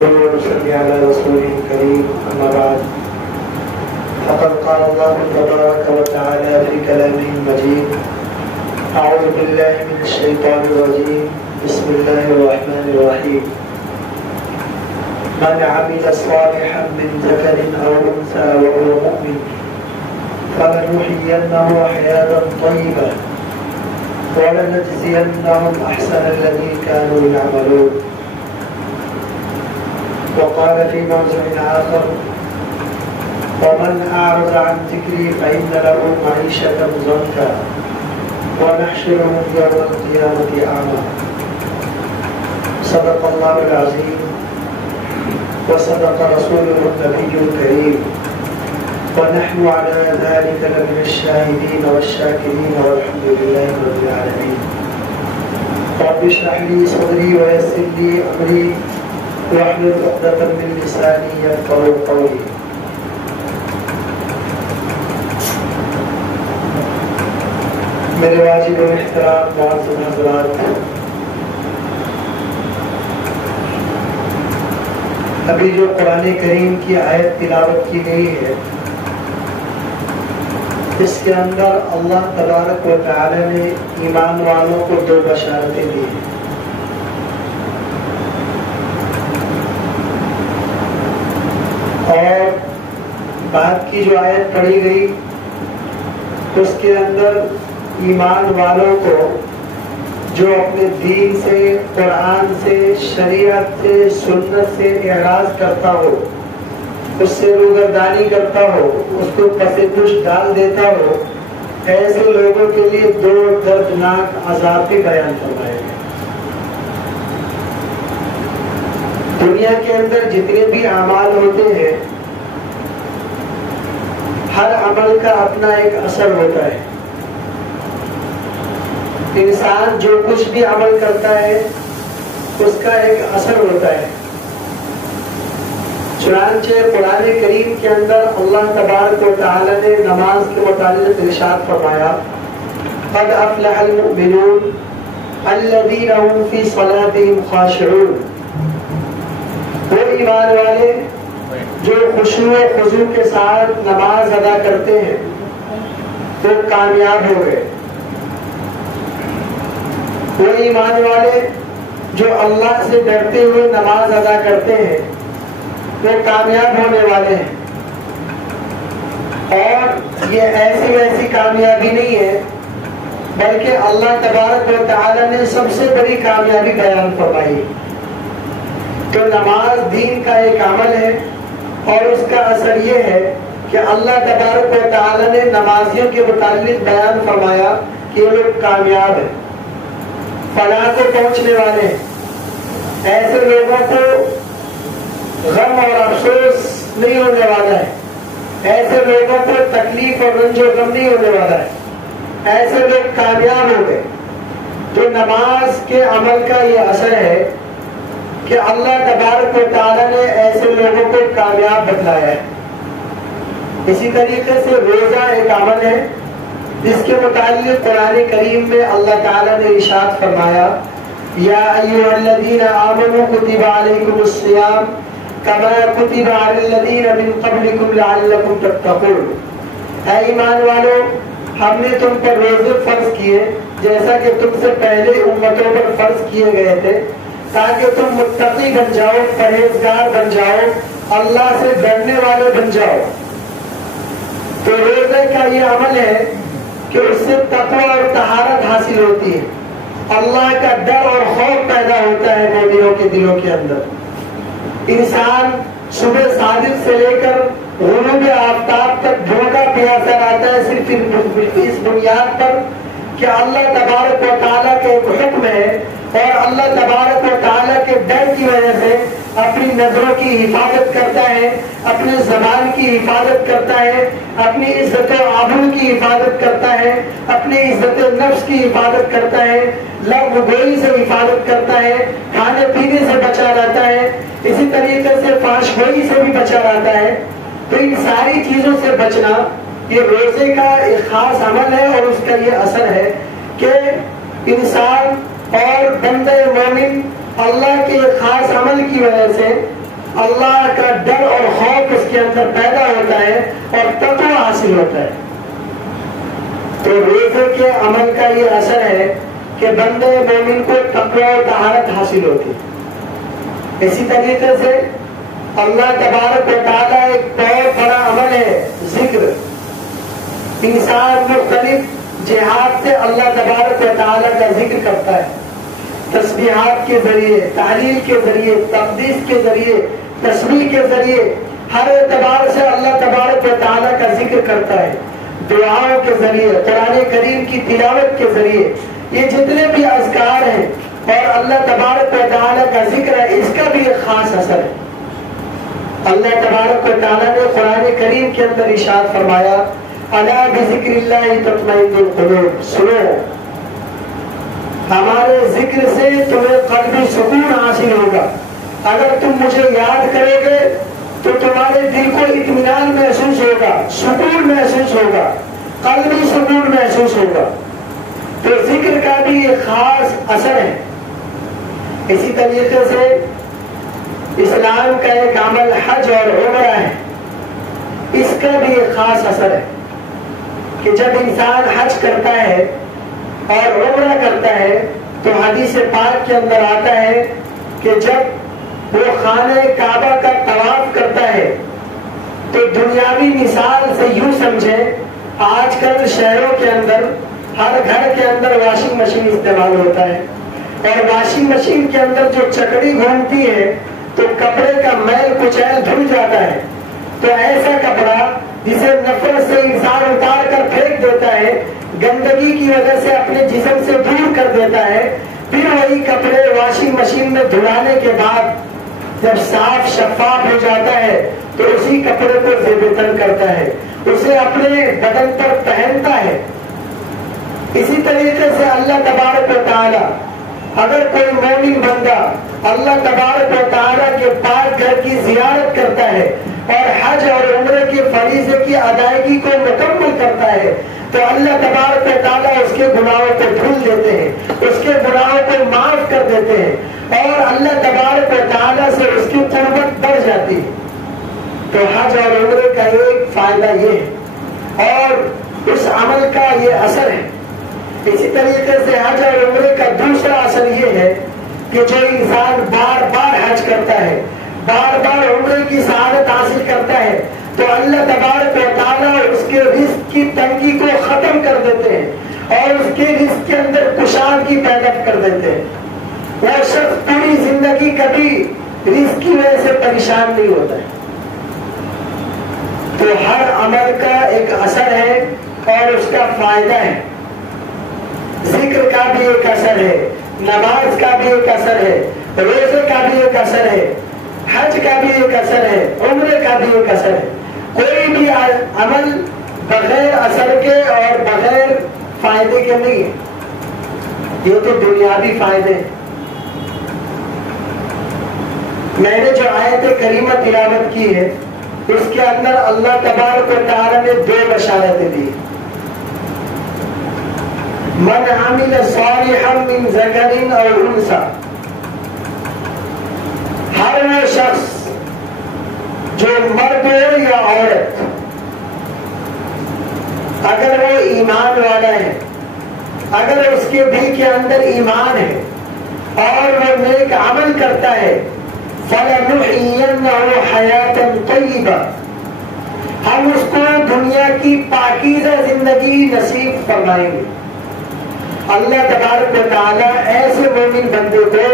ونصلي على رسوله الكريم أما بعد فقد قال الله تبارك وتعالى في كلامه المجيد أعوذ بالله من الشيطان الرجيم بسم الله الرحمن الرحيم من عمل صالحا من ذكر أو أنثى وهو مؤمن فلنحيينه حياة طيبة ولنجزينهم أحسن الذي كانوا يعملون. وقال في موضع آخر ومن أعرض عن ذكري فإن له معيشة ضنكا ونحشره يوم القيامة أعمى. صدق الله العظيم وصدق رسوله النبي الكريم ونحن على ذلك لمن الشاهدين والشاكرين والحمد لله رب العالمين. رب اشرح لي صدري ويسر لي أمري واحلل عقدة من لساني يفقهوا قولي. میرے واجب احترام معزز حضرات، ابھی جو قرآن کریم کی آیت تلاوت کی گئی ہے اس کے اندر اللہ تبارک و تعالی نے ایمان والوں کو دو بشارتیں دی ہیں. اور بعد کی جو آیت پڑھی گئی اس کے اندر ایمان والوں کو جو اپنے دین سے، قرآن سے، شریعت سے، سنت سے اعراض کرتا ہو، اس سے روگردانی کرتا ہو، اس کو پس پش ڈال دیتا ہو، ایسے لوگوں کے لیے دو دردناک عذاب بھی بیان فرمائے گئے. دنیا کے اندر جتنے بھی اعمال ہوتے ہیں ہر عمل کا اپنا ایک اثر ہوتا ہے. انسان جو کچھ بھی عمل کرتا ہے اس کا ایک اثر ہوتا ہے. چنانچہ قرآن کریم کے اندر اللہ تبارک و تعالی نے نماز کے متعلق ارشاد فرمایا قد افلح المؤمنون الذین هم فی صلاتهم خاشعون. وہ ایمان والے جو خشوع و خضوع کے ساتھ نماز ادا کرتے ہیں وہ کامیاب ہو گئے. وہ ایمان والے جو اللہ سے ڈرتے ہوئے نماز ادا کرتے ہیں وہ کامیاب ہونے والے ہیں. اور یہ ایسی ویسی کامیابی نہیں ہے بلکہ اللہ تبارک و تعالی نے سب سے بڑی کامیابی بیان فرمائی. تو نماز دین کا ایک عمل ہے اور اس کا اثر یہ ہے کہ اللہ تبارک و تعالی نے نمازیوں کے متعلق بیان فرمایا کہ وہ لوگ کامیاب ہیں، فلاح کو پہنچنے والے ہیں. ایسے لوگوں کو غم اور افسوس نہیں ہونے والا ہے، ایسے لوگوں کو تکلیف اور رنج و غم نہیں ہونے والا ہے، ایسے لوگ کامیاب ہو گئے. تو نماز کے عمل کا یہ اثر ہے کہ اللہ تبارک و تعالی نے ایسے لوگوں کو کامیاب بتلایا ہے. اسی طریقے سے روزہ ایک عمل ہے جس کے متعلق قرآن کریم میں اللہ تعالی نے ارشاد فرمایا یا ایھا الذین آمنوا کتب علیکم الصیام کما کتب علی الذین من قبلکم لعلکم تتقون. اے ایمان والو، ہم نے تم پر روزے فرض کیے جیسا کہ تم سے پہلے امتوں پر فرض کیے گئے تھے تاکہ تم متقی بن جاؤ، پرہیزگار بن جاؤ، اللہ سے ڈرنے والے بن جاؤ. تو روزے کا یہ عمل ہے کہ اس سے تقوی اور طہارت حاصل ہوتی ہے، اللہ کا ڈر اور خوف پیدا ہوتا ہے مومنوں کے دلوں کے اندر. انسان صبح صادق سے لے کر غروب آفتاب تک بھوکا پیاسا رہتا ہے صرف اس بنیاد پر کہ اللہ تبارک و تعالیٰ کے ایک حکم ہے اور اللہ تبارک و تعالیٰ کے ڈر کی وجہ سے اپنی نظروں کی حفاظت کرتا ہے، اپنے زبان کی حفاظت کرتا ہے، اپنی عزت و آبرو کی حفاظت کرتا ہے، اپنی عزت نفس کی حفاظت کرتا ہے، لغو گوئی سے حفاظت کرتا ہے، کھانے پینے سے بچا رہتا ہے، اسی طریقے سے فحش گوئی سے بھی بچا رہتا ہے. تو ان ساری چیزوں سے بچنا یہ روزے کا ایک خاص عمل ہے اور اس کا یہ اثر ہے کہ انسان اور بندہ مومن اللہ کے خاص عمل کی وجہ سے اللہ کا ڈر اور خوف اس کے اندر پیدا ہوتا ہے اور تقوی حاصل ہوتا ہے۔ تو روزے کے عمل کا یہ اثر ہے کہ بندے مومن کو تقوی و طہارت حاصل ہوتی ہے۔ اسی طریقے سے اللہ تبارک و تعالیٰ ایک بہت بڑا عمل ہے ذکر۔ انسان مختلف جہاد سے اللہ تبارک و تعالیٰ کا ذکر کرتا ہے، تسبیحات کے ذریعے، تحلیل کے ذریعے، تقدیس کے ذریعے، تسبیح کے ذریعے، ہر اعتبار سے اللہ تبارک و تعالیٰ کا ذکر کرتا ہے، دعاؤں کے ذریعے، قرآن کریم کی تلاوت کے ذریعے۔ یہ جتنے بھی اذکار ہیں اور اللہ تبارک و تعالیٰ کا ذکر ہے، اس کا بھی ایک خاص اثر ہے۔ اللہ تبارک و تعالیٰ نے قرآن کریم کے اندر ارشاد فرمایا، الا بذکر اللہ تطمئن القلوب، سنو ہمارے ذکر سے تمہیں قلبی سکون حاصل ہوگا۔ اگر تم مجھے یاد کرو گے تو تمہارے دل کو اطمینان محسوس ہوگا، سکون محسوس ہوگا، قلبی سکون محسوس ہوگا۔ تو ذکر کا بھی ایک خاص اثر ہے۔ اسی طریقے سے اسلام کا ایک عمل حج اور عمرہ ہے، اس کا بھی ایک خاص اثر ہے کہ جب انسان حج کرتا ہے اور عمرہ کرتا ہے تو حدیث پاک کے اندر آتا ہے کہ جب وہ خانہ کعبہ کا طواف کرتا ہے تو دنیاوی مثال سے یوں سمجھیں، آج کل شہروں کے اندر ہر گھر کے اندر واشنگ مشین استعمال ہوتا ہے، اور واشنگ مشین کے اندر جو چکڑی گھومتی ہے تو کپڑے کا میل کچیل دھل جاتا ہے۔ تو ایسا کپڑا جسے نفرت سے انسان اتار کر پھینک دیتا ہے، گندگی کی وجہ سے اپنے جسم سے دور کر دیتا ہے، پھر وہی کپڑے واشنگ مشین میں دھلانے کے بعد جب صاف شفاف ہو جاتا ہے تو اسی کپڑے کو زیب تن کرتا ہے، اسے اپنے بدن پر پہنتا ہے۔ اسی طریقے سے اللہ تبارک و تعالی، اگر کوئی مومن بندہ اللہ تبارک و تعالیٰ کے پاک گھر کی زیارت کرتا ہے اور حج اور عمرے کے فریضے کی ادائیگی کو مکمل کرتا ہے تو اللہ تبارک و تعالیٰ اس کے گناہوں کو دھل دیتے ہیں، اس کے گناہوں کو معاف کر دیتے ہیں اور اللہ تبارک و تعالیٰ سے اس کی قربت بڑھ جاتی ہے۔ تو حج اور عمرے کا ایک فائدہ یہ ہے اور اس عمل کا یہ اثر ہے۔ اسی طریقے سے حج اور عمرے کا دوسرا اثر یہ ہے کہ جو انسان بار بار حج کرتا ہے، بار بار عمرے کی سعادت حاصل کرتا ہے تو اللہ تبارک و تعالیٰ اس کے رزق کی تنگی کو ختم کر دیتے ہیں اور اس کے رزق کے اندر کشادگی پیدا کر دیتے ہیں۔ وہ شخص پوری زندگی کبھی رزق کی وجہ سے پریشان نہیں ہوتا ہے۔ تو ہر عمل کا ایک اثر ہے اور اس کا فائدہ ہے۔ ذکر کا بھی ایک اثر ہے، نماز کا بھی ایک اثر ہے، روزے کا بھی ایک اثر ہے، حج کا بھی ایک اثر ہے، عمرے کا بھی ایک اثر ہے۔ کوئی بھی عمل بغیر اثر کے اور بغیر فائدے کے نہیں ہے۔ یہ تو دنیاوی فائدے ہیں۔ میں نے جو آیت کریمہ تلاوت کی ہے اس کے اندر اللہ تبارک و تعالی نے دو بشارتیں دی۔ من عمل صالحا من ذکر او انثى، ہر وہ شخص جو مرد ہو یا عورت، اگر وہ ایمان والا ہے، اگر اس کے دل کے اندر ایمان ہے اور وہ نیک عمل کرتا ہے، فَلَنُحْيِيَنَّهُ حَيَاةً طَيِّبَةً، ہم اس کو دنیا کی پاکیزہ زندگی نصیب فرمائیں گے۔ اللہ تبارک و تعالیٰ ایسے مومن بندے کو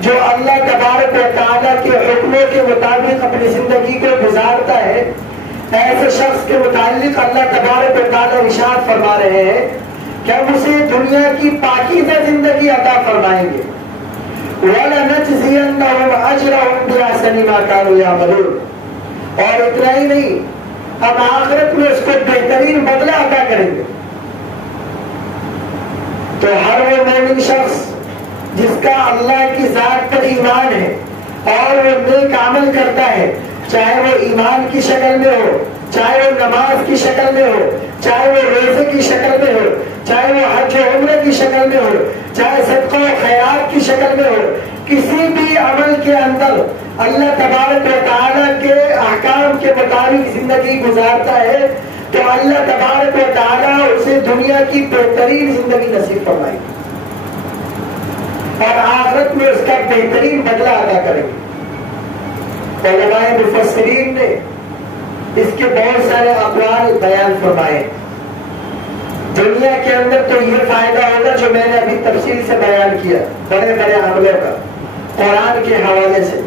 جو اللہ تبارک و تعالیٰ کے حکموں کے مطابق اپنی زندگی کو گزارتا ہے، ایسے شخص کے متعلق اللہ تبارک و تعالیٰ ارشاد فرما رہے ہیں کہ ہم اسے دنیا کی پاکیزہ زندگی عطا فرمائیں گے۔ وَلَنَجْزِيَنَّهُمْ أَجْرَهُمْ بِأَحْسَنِ مَا كَانُوا يَعْمَلُونَ، اور اتنا ہی نہیں، ہم آخرت میں اس کو بہترین بدلہ عطا کریں گے۔ تو ہر وہ مومن شخص جس کا اللہ کی ذات پر ایمان ہے اور وہ نیک عمل کرتا ہے، چاہے وہ ایمان کی شکل میں ہو، چاہے وہ نماز کی شکل میں ہو، چاہے وہ روزے کی شکل میں ہو، چاہے وہ حج و عمرے کی شکل میں ہو، چاہے صدقہ و خیرات کی شکل میں ہو، کسی بھی عمل کے اندر اللہ تبارک و تعالیٰ کے احکام کے مطابق زندگی گزارتا ہے تو اللہ تبارک و تعالیٰ اسے دنیا کی بہترین زندگی نصیب فرمائے اور آخرت میں اس کا بہترین بدلہ ادا کرے گے۔ علماء مفسرین نے اس کے بہت سارے اقوال بیان فرمائے۔ دنیا کے اندر تو یہ فائدہ ہوگا جو میں نے ابھی تفصیل سے بیان کیا، بڑے بڑے عملوں کا قرآن کے حوالے سے،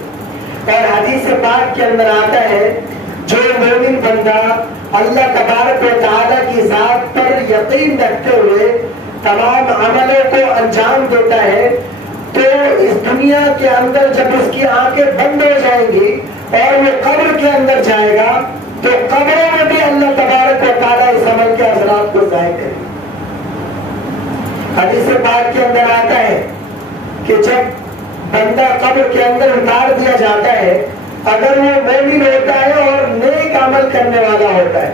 اور حدیث پاک کے اندر آتا ہے جو مومن بندہ اللہ تبارک و تعالیٰ کی ذات پر یقین رکھتے ہوئے تمام عملوں کو انجام دیتا ہے تو اس دنیا کے اندر جب اس کی آنکھیں بند ہو جائیں گی اور وہ قبر کے اندر جائے گا تو قبروں میں بھی اللہ تبارک و تعالیٰ اس عمل کے اثرات کو ظاہر کرے گا۔ حدیث پاک کے اندر آتا ہے کہ جب بندہ قبر کے اندر اتار دیا جاتا ہے، اگر وہ مومن ہوتا ہے اور نیک عمل کرنے والا ہوتا ہے،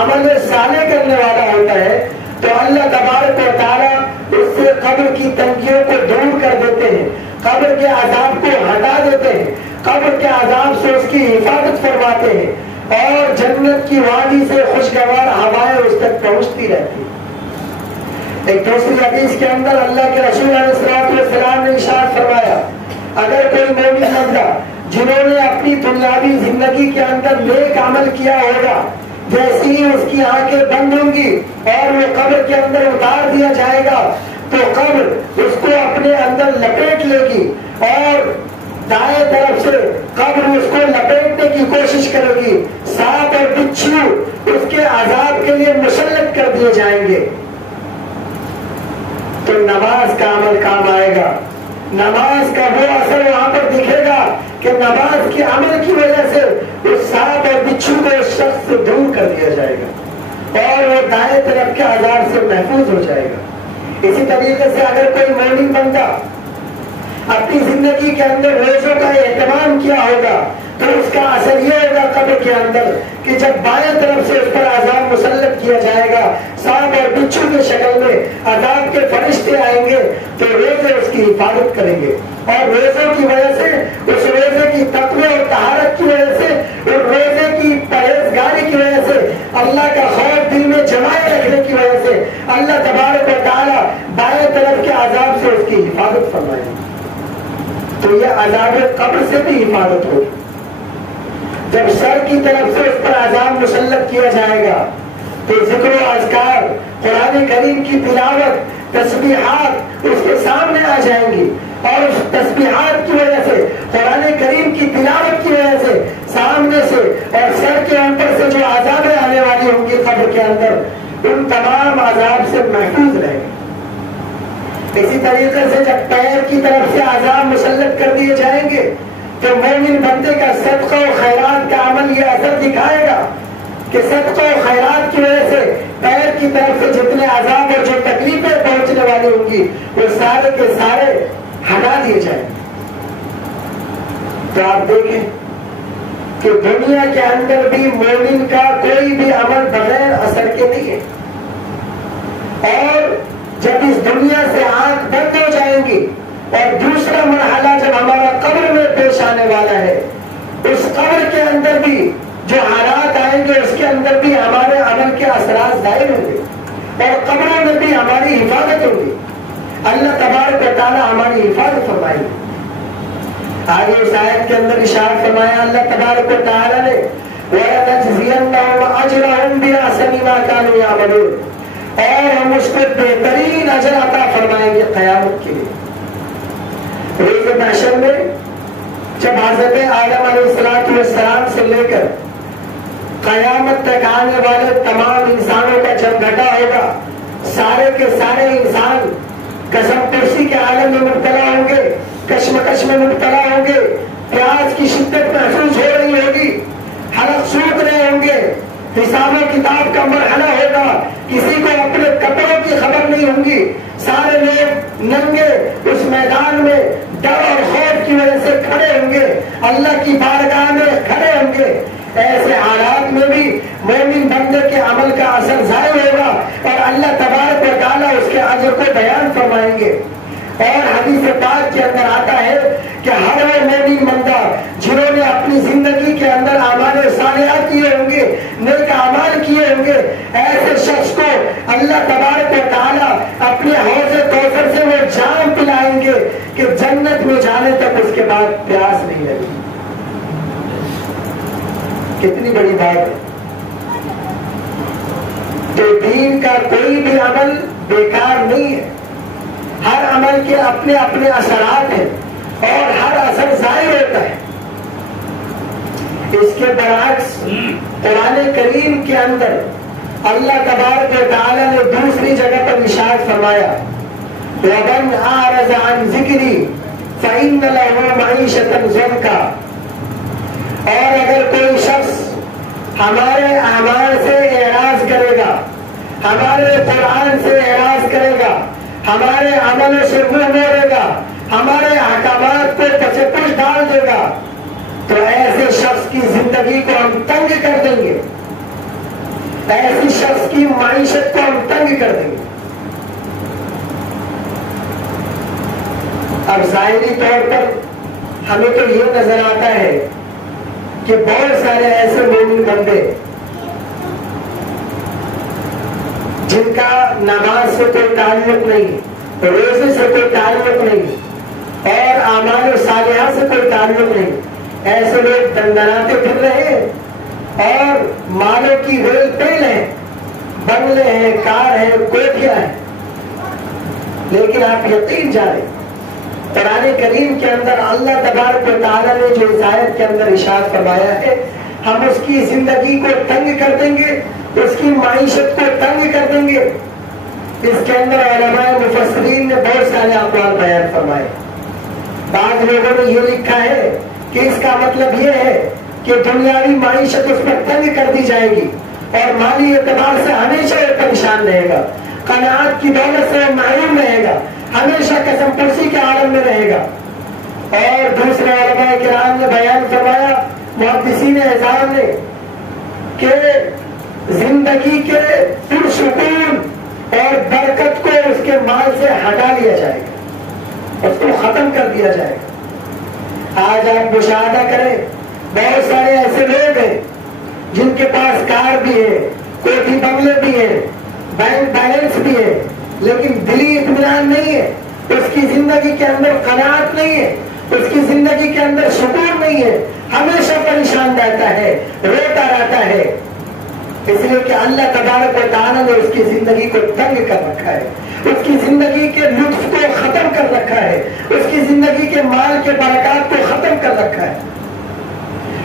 عمل صالح کرنے والا ہوتا ہے، تو اللہ تبارک و تعالیٰ اس سے قبر کی تنگیوں کو دور کر دیتے ہیں، قبر کے عذاب کو ہٹا دیتے ہیں، قبر کے عذاب سے اس کی حفاظت فرماتے ہیں اور جنت کی وادی سے خوشگوار ہوائیں اس تک پہنچتی رہتی ہیں۔ ایک دوسری حدیث کے اندر اللہ کے رسول علیہ السلام نے ارشاد فرمایا اگر کوئی مومن بندہ جنہوں نے اپنی دنیاوی زندگی کے اندر نیک عمل کیا ہوگا، جیسی ہی اس کی آنکھیں بند ہوں گی اور وہ قبر کے اندر اتار دیا جائے گا تو قبر اس کو اپنے اندر لپیٹ لے گی اور دائیں طرف سے قبر اس کو لپیٹنے کی کوشش کرے گی، سانپ اور بچھو اس کے عذاب کے لیے مسلط کر دیے جائیں گے۔ تو نماز کا عمل کام آئے گا، نماز کا وہ اثر وہاں پر دکھے گا کہ نماز کے عمل کی وجہ سے اس سانپ اور بچھو کو اس شخص سے دور کر دیا جائے گا اور وہ دائیں طرف کے عذاب سے محفوظ ہو جائے گا۔ اسی طریقے سے اگر کوئی مومن بندہ اپنی زندگی کے اندر روزوں کا اہتمام کیا ہوگا تو اس کا اثر یہ ہوگا قبر کے اندر کہ جب بائیں طرف سے اس پر عذاب مسلط کیا جائے گا، سانپ اور بچھو کی شکل میں عذاب کے فرشتے آئیں گے تو روزے اس کی حفاظت کریں گے اور روزوں کی وجہ سے، اس روزے کی تقوی اور طہارت کی وجہ سے، اس روزے کی پرہیزگاری کی وجہ سے، اللہ کا خوف دل میں جمائے رکھنے کی وجہ سے اللہ تبارک و تعالیٰ بائیں طرف کے عذاب سے اس کی حفاظت فرمائے گا۔ تو یہ عذاب قبر سے بھی حفاظت ہوگی۔ جب سر کی طرف سے اس پر عذاب مسلط کیا جائے گا تو ذکر و اذکار، قرآن کریم کی تلاوت، تسبیحات اس کے سامنے آ جائیں گی اور اس تسبیحات کی وجہ سے، قرآن کریم کی تلاوت کی وجہ سے سامنے سے اور سر کے اوپر سے جو عذابیں آنے والی ہوں گی قبر کے اندر، ان تمام عذاب سے محفوظ رہیں گے۔ اسی طریقے سے جب پیر کی طرف سے عذاب مسلط کر دیے جائیں گے تو مومن بندے کا صدقہ و خیرات کا عمل یہ اثر دکھائے گا کہ صدقہ و خیرات کی وجہ سے پیر کی طرف سے جتنے عذاب اور جو تکلیفیں پہنچنے والی ہوں گی وہ سارے کے سارے ہٹا دیے جائیں گے۔ تو آپ دیکھیں کہ دنیا کے اندر بھی مومن کا کوئی بھی عمل بغیر اثر کے نہیں ہے، اور جب اس دنیا سے آنکھ بند ہو جائیں گی اور دوسرا مرحلہ جب ہمارا قبر میں پیش آنے والا ہے، اس قبر کے اندر بھی جو حالات آئیں گے اس کے اندر بھی ہمارے عمل کے اثرات ظاہر ہوں گے اور قبروں میں بھی ہماری حفاظت ہوگی۔ اللہ تبارک و تعالیٰ ہماری حفاظت فرمائے گی۔ آگے اس آیت کے اندر ارشاد فرمایا اللہ تبارک و تعالیٰ نے وَلَنَجْزِيَنَّهُمْ أَجْرَهُمْ بِأَحْسَنِ مَا كَانُوا يَعْمَلُونَ، اور ہم اس کو بہترین اجر عطا فرمائیں گے قیامت کے لیے۔ روز محشر میں جب حضرت آدم علیہ السلام سے لے کر قیامت تک آنے والے تمام انسانوں کا جب گھٹا ہوگا، سارے کے سارے انسان قسم پرسی کے عالم میں مبتلا ہوں گے، کشمکش میں مبتلا ہوں گے، پیاس کی شدت محسوس ہو رہی ہوگی، حلق سوکھ رہے ہوں گے، حساب و کتاب کا مرحلہ ہوگا، کسی کو اپنے کپڑوں کی خبر نہیں ہوں گی، سارے لوگ ننگے اس میدان میں ڈر اور خوف کی وجہ سے کھڑے ہوں گے، اللہ کی بارگاہ میں کھڑے ہوں گے۔ ایسے حالات میں بھی مومن بندے کے عمل کا اثر ظاہر ہوگا اور اللہ تبارک و تعالیٰ اس کے اجر کو بیان فرمائیں گے۔ اور حدیث پاک کے اندر آتا ہے زندگی کے اندر اعمال صالحہ کیے ہوں گے، نیک اعمال کیے ہوں گے، ایسے شخص کو اللہ تبارک و تعالیٰ اپنے حوض کوثر سے وہ جام پلائیں گے کہ جنت میں جانے تک اس کے بعد پیاس نہیں لگی۔ کتنی بڑی بات ہے۔ تو دین کا کوئی بھی عمل بیکار نہیں ہے، ہر عمل کے اپنے اپنے اثرات ہیں اور ہر اثر ظاہر ہوتا ہے۔ اس کے برعکس قرآن کریم کے اندر اللہ تبارک و تعالیٰ نے دوسری جگہ پر ارشاد فرمایا وَمَنْ أَعْرَضَ عَنْ ذِكْرِي فَإِنَّ لَهُ مَعِيشَةً ضَنْكًا، اور اگر کوئی شخص ہمارے اعمال سے اعراض کرے گا، ہمارے قرآن سے اعراض کرے گا، ہمارے عملوں سے منہ موڑے گا، ہمارے احکامات کو پچپش ڈال دے گا، تو ایسے شخص کی زندگی کو ہم تنگ کر دیں گے، ایسی شخص کی معیشت کو ہم تنگ کر دیں گے۔ اب ظاہری طور پر ہمیں تو یہ نظر آتا ہے کہ بہت سارے ایسے مومن بندے جن کا نماز سے کوئی تعلق نہیں، روزے سے کوئی تعلق نہیں اور اعمال صالحہ سے کوئی تعلق نہیں، ایسے لوگ دندناتے پھر رہے ہیں اور مالوں کی ریل پیل ہیں، بنگلے ہیں، کار ہیں، کوٹھیاں ہیں، لیکن آپ یقین جانیں قرآن کریم کے اندر اللہ تبارک و تعالیٰ نے جو اس آیت کے اندر ارشاد فرمایا ہے ہم اس کی زندگی کو تنگ کر دیں گے، اس کی معیشت کو تنگ کر دیں گے۔ اس کے اندر علماء مفسرین نے بہت سارے اقوال بیان فرمائے۔ بعض لوگوں نے یہ لکھا ہے کہ اس کا مطلب یہ ہے کہ دنیاوی معیشت اس پر تنگ کر دی جائے گی اور مالی اعتبار سے ہمیشہ وہ پریشان رہے گا، قناعت کی دولت سے وہ محروم رہے گا، ہمیشہ قسم پرسی کے عالم میں رہے گا۔ اور دوسرے علماء کرام نے بیان فرمایا، محدثین اعظام نے، کہ زندگی کے پرسکون اور برکت کو اس کے مال سے ہٹا لیا جائے گا، اس کو ختم کر دیا جائے گا۔ آج آپ مشاہدہ کریں بہت سارے ایسے لوگ ہیں جن کے پاس کار بھی ہے، کوٹھی بنگلے بھی ہے، بینک بیلنس بھی ہے، لیکن دلی اطمینان نہیں ہے، اس کی زندگی کے اندر قناعت نہیں ہے، اس کی زندگی کے اندر سکون نہیں ہے، ہمیشہ پریشان رہتا ہے، روتا رہتا ہے، اس لیے کہ اللہ تبارک و تعالیٰ نے اس کی زندگی کو تنگ کر رکھا ہے، اس کی زندگی کے لطف کو ختم کر رکھا ہے، اس کی زندگی کے مال کے برکات کو ختم کر رکھا ہے۔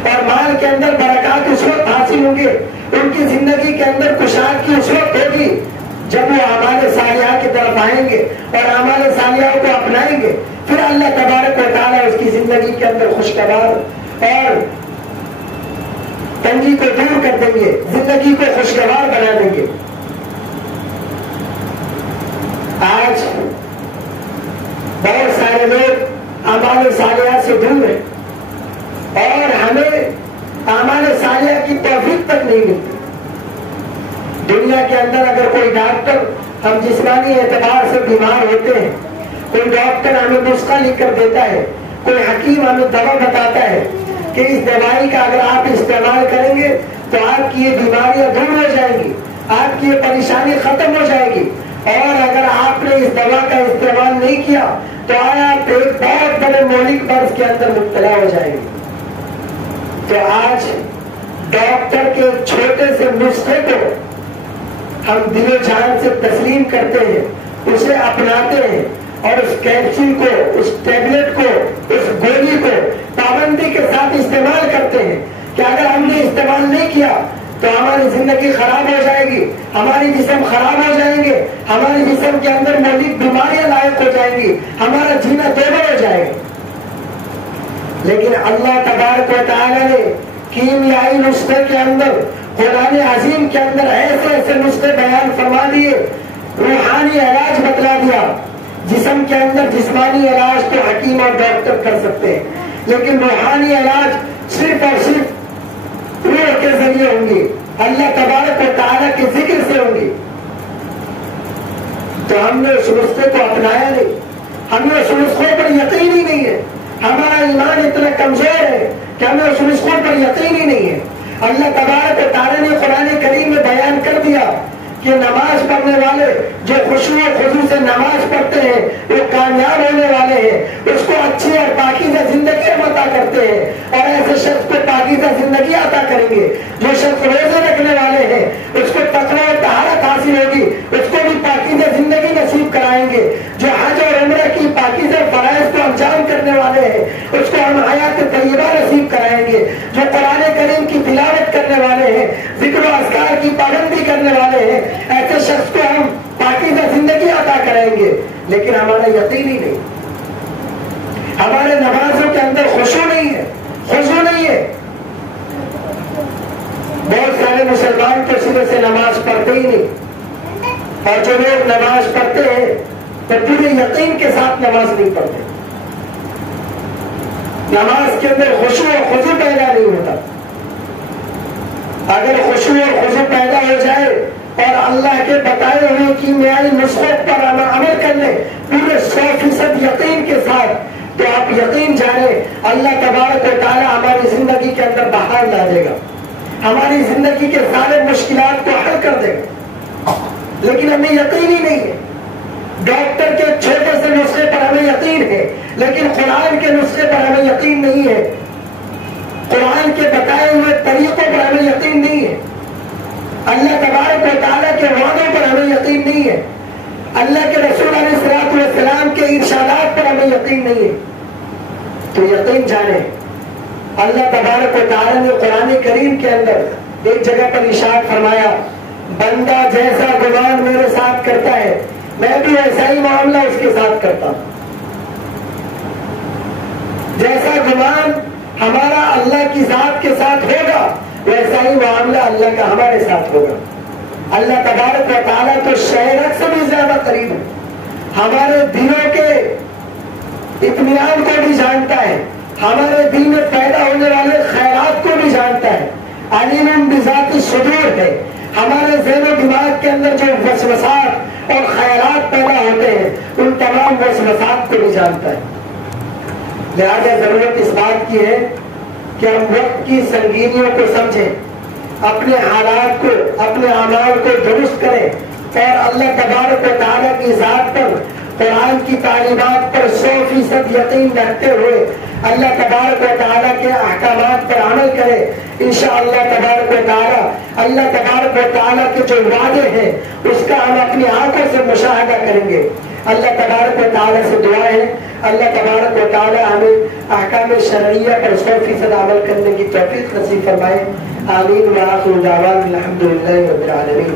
اور مال کے اندر برکات اس وقت حاصل ہوں گے، ان کی زندگی کے اندر کشاد کی اس وقت ہوگی جب وہ اعمال صالحہ کی طرف آئیں گے اور اعمال صالحہ کو اپنائیں گے، پھر اللہ تبارک و تعالیٰ اس کی زندگی کے اندر خوشگوار اور تنگی کو دور کر دیں گے، زندگی کو خوشگوار بنا دیں گے۔ آج بہت سارے لوگ اعمال صالحہ سے دور ہیں اور ہمیں اعمال صالحہ کی توفیق تک نہیں ملتی۔ دنیا کے اندر اگر کوئی ڈاکٹر، ہم جسمانی اعتبار سے بیمار ہوتے ہیں، کوئی ڈاکٹر ہمیں نسخہ لکھ کر دیتا ہے، کوئی حکیم ہمیں دوا بتاتا ہے کہ اس دوائی کا اگر آپ استعمال کریں گے تو آپ کی یہ بیماریاں دور ہو جائیں گی، آپ کی یہ پریشانی ختم ہو جائے گی، اور اگر آپ نے اس دوا کا استعمال نہیں کیا تو آپ ایک بہت بڑے مہلک مرض کے اندر مبتلا ہو جائیں گے۔ تو آج ڈاکٹر کے چھوٹے سے نسخے کو ہم دل و جان سے تسلیم کرتے ہیں، اسے اپناتے ہیں اور اس کیپسول کو، اس ٹیبلٹ کو، اس گولی کو پابندی کے ساتھ استعمال کرتے ہیں کہ اگر ہم نے استعمال نہیں کیا تو ہماری زندگی خراب ہو جائے گی، ہماری جسم خراب ہو جائیں گے، ہمارے جسم کے اندر مزید بیماریاں لاحق ہو جائیں گی، ہمارا جینا دوبارہ ہو جائے گا۔ لیکن اللہ تبارک و تعالیٰ نے کیمیائی نسخے کے اندر، قرآن عظیم کے اندر ایسے ایسے نسخے بیان فرما دیے، روحانی علاج بتلا دیا۔ جسم کے اندر جسمانی علاج تو حکیم اور ڈاکٹر کر سکتے ہیں، لیکن روحانی علاج صرف اور صرف روح کے ذریعے ہوں گی، اللہ تبارک و تعالیٰ کے ذکر سے ہوں گی۔ تو ہم نے اس نسخے کو اپنایا نہیں، ہم نے اس نسخوں پر یقین ہی نہیں ہے، ہمارا ایمان اتنا کمزور ہے کہ ہمیں اس رزقوں پر یقین ہی نہیں ہے. اللہ تبارک و تعالیٰ نے قرآن کریم میں بیان کر دیا کہ نماز پڑھنے والے جو خشوع و خضوع سے نماز پڑھتے ہیں وہ کامیاب ہونے والے ہیں, اس کو اچھی اور پاکیزہ زندگی عطا کرتے ہیں, اور ایسے شخص کو پاکیزہ زندگی عطا کریں گے. جو شخص روزے رکھنے والے ہیں اس کو تقویٰ و طہارت حاصل ہوگی, اس کو بھی پاکیزہ زندگی نصیب کرائیں گے. جو حج اور عمرہ کی پاکیزہ فرائض کو انجام کرنے والے ہیں اس کو ہم حیات طیبہ نصیب کرائیں گے. جو قرآن کریم کی تلاوت کرنے والے ہیں, ذکر و اذکار کی پابندی کرنے والے ہیں, ایسے شخص کو ہم پاکیزہ زندگی عطا کریں گے. لیکن ہمارا یقین ہی نہیں, ہمارے نمازوں کے اندر خشوع نہیں ہے, خضوع نہیں ہے. بہت سارے مسلمان تو سرے سے نماز پڑھتے ہی نہیں, اور جو لوگ نماز پڑھتے ہیں تو پورے یقین کے ساتھ نماز نہیں پڑھتے. نماز کے اندر خشوع اور خضوع پیدا نہیں ہوتا. اگر خشوع اور خضوع پیدا ہو جائے اور اللہ کے بتائے ہوئے کیمیائی نسخوں پر عمل کر لیں پورے 100% یقین کے ساتھ, تو آپ یقین جانیں اللہ تبارک و تعالیٰ ہماری زندگی کے اندر بہار لا دے گا, ہماری زندگی کے سارے مشکلات کو حل کر دے گا. لیکن ہمیں یقین ہی نہیں ہے. ڈاکٹر کے چھوٹے سے نسخے پر ہمیں یقین ہے, لیکن قرآن کے نسخے پر ہمیں یقین نہیں ہے. قرآن کے بتائے ہوئے طریقوں پر ہمیں یقین نہیں ہے. اللہ تبارک و تعالیٰ کے وعدوں پر ہمیں یقین نہیں ہے. اللہ کے رسول علیہ الصلوۃ والسلام کے ارشادات پر ہمیں یقین نہیں ہے. تو یقین جانیں اللہ تبارک و تعالیٰ نے قرآن کریم کے اندر ایک جگہ پر ارشاد فرمایا, بندہ جیسا گمان میرے ساتھ کرتا ہے میں بھی ایسا ہی معاملہ اس کے ساتھ کرتا ہوں. جیسا گمان ہمارا اللہ کی ذات کے ساتھ ہوگا ویسا ہی معاملہ اللہ کا ہمارے ساتھ ہوگا. اللہ تبارک و تعالیٰ تو شہرت سے بھی زیادہ قریب ہے, ہمارے دلوں کے اطمینان کو بھی جانتا ہے, ہمارے دل میں پیدا ہونے والے خیالات کو بھی جانتا ہے. علیم بذات الصدور ہے, ہمارے ذہن و دماغ کے اندر جو وسوسات اور خیالات پیدا ہوتے ہیں ان تمام وسوسات کو بھی جانتا ہے. لہذا ضرورت اس بات کی ہے کہ ہم وقت کی سنگینیوں کو سمجھیں, اپنے حالات کو, اپنے اعمال کو درست کریں, اور اللہ تبارک و تعالیٰ کی ذات پر, قرآن کی تعلیمات پر 100% یقین رکھتے ہوئے اللہ تبارک و تعالیٰ کے احکامات پر عمل کرے. انشاءاللہ تبارک و تعالیٰ اللہ تبارک و تعالیٰ کے جو وعدے ہیں اس کا ہم اپنی آنکھوں سے مشاہدہ کریں گے. اللہ تبارک و تعالیٰ سے دعا ہے اللہ تبارک و تعالیٰ ہمیں احکام شرعیہ پر 100% عمل کرنے کی توفیق نصیب فرمائے. آمین. وآخر دعوانا الحمدللہ رب العالمین.